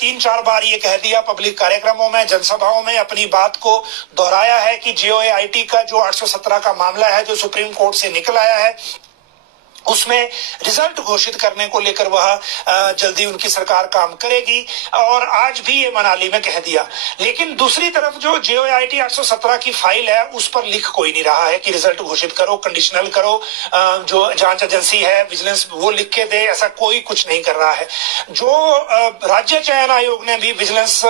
3-4 बार ये कह दिया पब्लिक कार्यक्रमों में, जनसभाओं में अपनी बात को दोहराया है कि JOIT का जो 817 का मामला है जो सुप्रीम कोर्ट से निकल आया है उसमें रिजल्ट घोषित करने को लेकर वह जल्दी उनकी सरकार काम करेगी, और आज भी ये मनाली में कह दिया। लेकिन दूसरी तरफ जो JOIT 817 की फाइल है उस पर लिख कोई नहीं रहा है कि रिजल्ट घोषित करो, कंडीशनल करो, जो जांच एजेंसी है विजिलेंस वो लिख के दे, ऐसा कोई कुछ नहीं कर रहा है। जो राज्य चयन आयोग ने भी विजिलेंस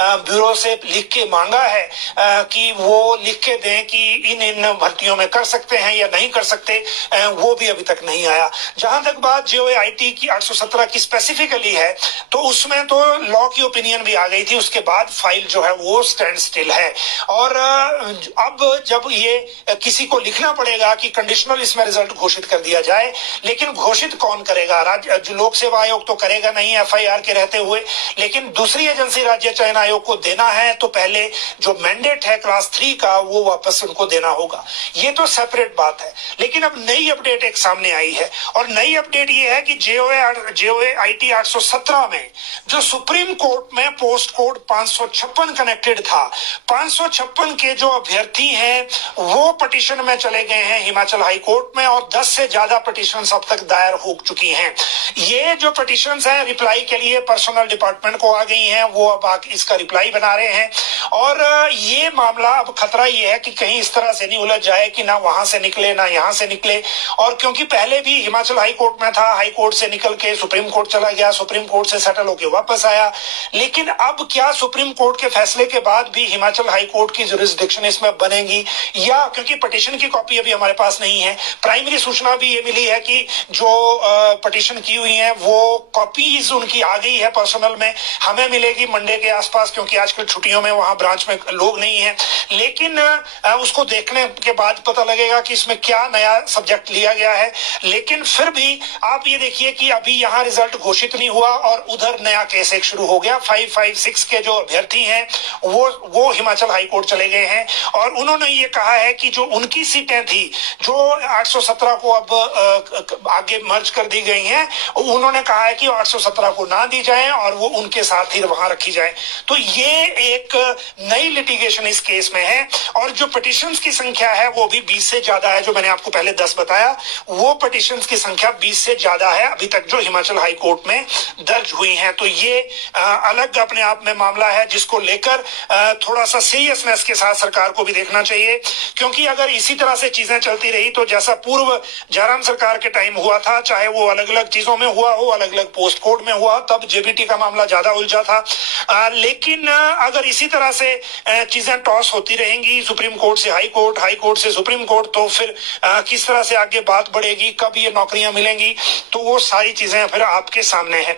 ब्यूरो से लिख के मांगा है कि वो लिख के दें कि इन भर्तियों में कर सकते हैं या नहीं कर सकते, वो भी अभी तक नहीं आया। जहां तक बात JOIT की 817 की स्पेसिफिकली है तो उसमें तो लॉ की ओपिनियन भी आ गई थी, उसके बाद फाइल जो है वो स्टैंड स्टिल है। और अब जब ये किसी को लिखना पड़ेगा कि कंडीशनल इसमें रिजल्ट घोषित कर दिया जाए, लेकिन घोषित कौन करेगा? राज्य लोक सेवा आयोग तो करेगा नहीं FIR के रहते हुए, लेकिन दूसरी एजेंसी राज्य चयन आयोग को देना है तो पहले जो मैंडेट है क्लास 3 का वो वापस उनको देना होगा। ये तो सेपरेट बात है। लेकिन अब नई अपडेट एक सामने आई है, और नई अपडेट ये है कि JOIT 817 में जो सुप्रीम कोर्ट में पोस्ट कोड 556 कनेक्टेड था, 556 के जो अभ्यर्थी हैं वो पिटीशन में चले गए हैं हिमाचल हाई कोर्ट में, और 10 से ज्यादा पिटीशन अब तक दायर हो चुकी हैं। ये जो पिटीशन है रिप्लाई के लिए पर्सनल डिपार्टमेंट को आ गई हैं, वो अब इसका रिप्लाई बना रहे हैं। और ये मामला अब खतरा ये है कि कहीं इस तरह से नहीं उलझ जाए कि ना वहां से निकले ना यहां से निकले। और क्योंकि पहले भी हिमाचल हाई कोर्ट में था, हाई कोर्ट से निकल के सुप्रीम कोर्ट चला गया, सुप्रीम कोर्ट से सेटल होके वापस आया। लेकिन अब क्या सुप्रीम कोर्ट के फैसले के बाद भी हिमाचल हाई कोर्ट की जुरिस्डिक्शन इसमें बनेगी, या क्योंकि पिटीशन की कॉपी अभी हमारे पास नहीं है, प्राइमरी सूचना भी ये मिली है कि जो पिटीशन की हुई है वो कॉपीज उनकी आ गई है पर्सनल में, हमें मिलेगी मंडे के आसपास, क्योंकि आजकल छुट्टियों में वहां ब्रांच में लोग नहीं है। लेकिन उसको देखने के बाद पता लगेगा कि इसमें क्या नया सब्जेक्ट लिया गया है। लेकिन फिर भी आप ये देखिए कि अभी यहाँ रिजल्ट घोषित नहीं हुआ और उधर नया केस एक शुरू हो गया। 556 के जो अभ्यर्थी हैं वो हिमाचल हाई कोर्ट चले गए हैं, और उन्होंने ये कहा है कि जो उनकी सीटें थी जो 817 को अब आगे मर्ज कर दी गई हैं, उन्होंने कहा है कि 817 को ना दी जाए और वो उनके साथ ही वहां रखी जाए। तो ये एक नई लिटिगेशन इस केस में है, और जो पिटीशंस की संख्या है वो भी 20 से ज्यादा है। जो मैंने आपको पहले 10 बताया, वो पिटीशंस की संख्या 20 से ज्यादा है अभी तक जो हिमाचल हाई कोर्ट में दर्ज हुई हैं। तो ये अलग अपने आप में मामला है जिसको लेकर थोड़ा सा सीरियसनेस के साथ सरकार को भी देखना चाहिए, क्योंकि अगर इसी तरह से चीजें चलती रही तो जैसा पूर्व जयराम सरकार के टाइम हुआ था, चाहे वो अलग अलग चीजों में हुआ हो, अलग अलग पोस्ट कोड में हुआ, तब JBT का मामला ज्यादा उलझा था। लेकिन अगर इसी तरह से चीजें टॉस होती रहेंगी सुप्रीम कोर्ट से हाई कोर्ट, हाई कोर्ट से सुप्रीम कोर्ट, तो फिर किस तरह से आगे बात बढ़ेगी, कब ये नौकरियां मिलेंगी, तो वो सारी चीजें फिर आपके सामने है।